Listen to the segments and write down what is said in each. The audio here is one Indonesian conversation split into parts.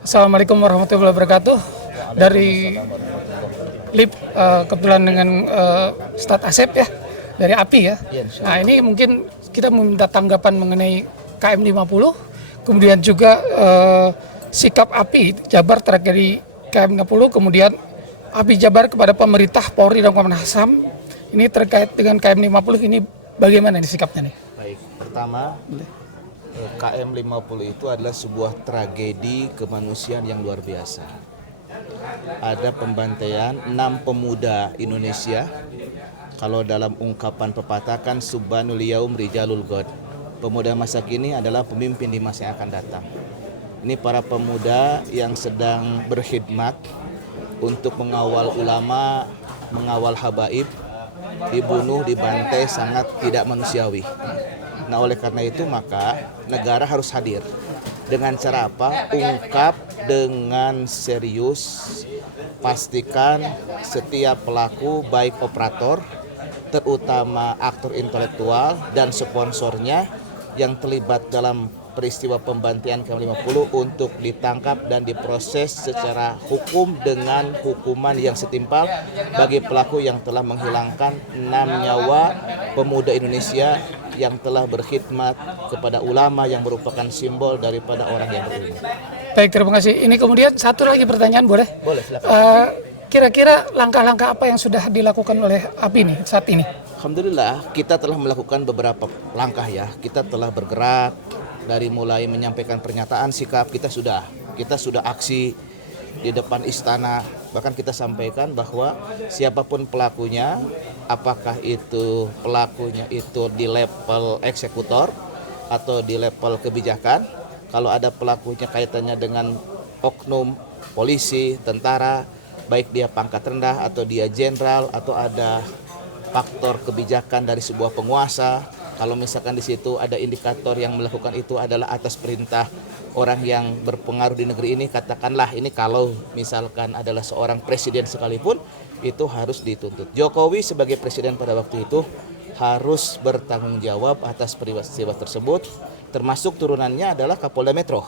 Assalamualaikum warahmatullahi wabarakatuh. Dari LIP kebetulan dengan Stad Asep ya, dari API ya. Nah ini mungkin kita meminta tanggapan mengenai KM 50, kemudian juga sikap API Jabar terkait KM 50, kemudian API Jabar kepada pemerintah, Polri dan Komnas HAM ini terkait dengan KM 50 ini bagaimana nih sikapnya nih? Baik, pertama KM 50 itu adalah sebuah tragedi kemanusiaan yang luar biasa. Ada pembantaian 6 pemuda Indonesia. Kalau dalam ungkapan pepatah kan subhanul yaum rijalul ghad. Pemuda masa kini adalah pemimpin di masa yang akan datang. Ini para pemuda yang sedang berkhidmat untuk mengawal ulama, mengawal habaib, dibunuh, dibantai sangat tidak manusiawi. Nah oleh karena itu maka negara harus hadir. Dengan cara apa? Ungkap dengan serius, pastikan setiap pelaku baik operator, terutama aktor intelektual dan sponsornya yang terlibat dalam peristiwa pembantaian KM50 untuk ditangkap dan diproses secara hukum dengan hukuman yang setimpal bagi pelaku yang telah menghilangkan 6 nyawa pemuda Indonesia yang telah berkhidmat kepada ulama yang merupakan simbol daripada orang yang berilmu. Baik, terima kasih. Ini kemudian satu lagi pertanyaan boleh? Boleh, silakan. Kira-kira langkah-langkah apa yang sudah dilakukan oleh API nih saat ini? Alhamdulillah kita telah melakukan beberapa langkah ya. Kita telah bergerak dari mulai menyampaikan pernyataan sikap kita sudah aksi di depan istana. Bahkan kita sampaikan bahwa siapapun pelakunya, apakah itu pelakunya itu di level eksekutor atau di level kebijakan, kalau ada pelakunya kaitannya dengan oknum polisi, tentara, baik dia pangkat rendah atau dia jenderal atau ada faktor kebijakan dari sebuah penguasa, kalau misalkan di situ ada indikator yang melakukan itu adalah atas perintah orang yang berpengaruh di negeri ini, katakanlah ini kalau misalkan adalah seorang presiden sekalipun, itu harus dituntut. Jokowi sebagai presiden pada waktu itu harus bertanggung jawab atas peristiwa tersebut, termasuk turunannya adalah Kapolda Metro.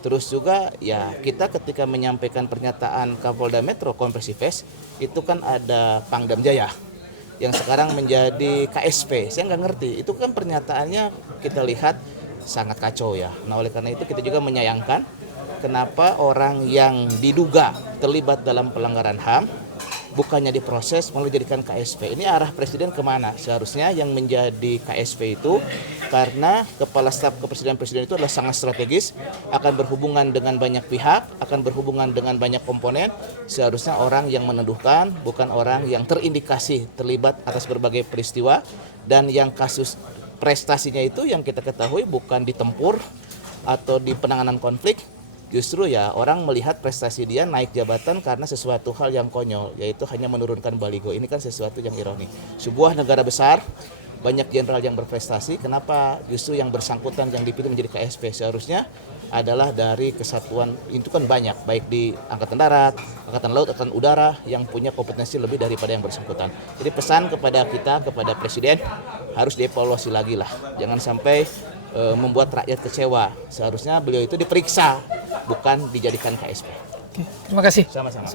Terus juga ya kita ketika menyampaikan pernyataan Kapolda Metro Konversi Pers, itu kan ada Pangdam Jaya yang sekarang menjadi KSP. Saya nggak ngerti, itu kan pernyataannya kita lihat sangat kacau ya. Nah oleh karena itu kita juga menyayangkan kenapa orang yang diduga terlibat dalam pelanggaran HAM bukannya diproses malah dijadikan KSP. Ini arah presiden kemana? Seharusnya yang menjadi KSP itu karena kepala staf kepresiden itu adalah sangat strategis, akan berhubungan dengan banyak pihak, akan berhubungan dengan banyak komponen. Seharusnya orang yang menuduhkan, bukan orang yang terindikasi terlibat atas berbagai peristiwa, dan yang kasus prestasinya itu yang kita ketahui bukan di tempur atau di penanganan konflik. Justru ya orang melihat prestasi dia naik jabatan karena sesuatu hal yang konyol, yaitu hanya menurunkan baligo. Ini kan sesuatu yang ironi. Sebuah negara besar, banyak jenderal yang berprestasi, kenapa justru yang bersangkutan yang dipilih menjadi KSP? Seharusnya adalah dari kesatuan, itu kan banyak, baik di Angkatan Darat, Angkatan Laut, Angkatan Udara, yang punya kompetensi lebih daripada yang bersangkutan. Jadi pesan kepada kita, kepada Presiden, harus dievaluasi lagi lah. Jangan sampai membuat rakyat kecewa. Seharusnya beliau itu diperiksa, bukan dijadikan KSP. Oke, terima kasih. Sama-sama.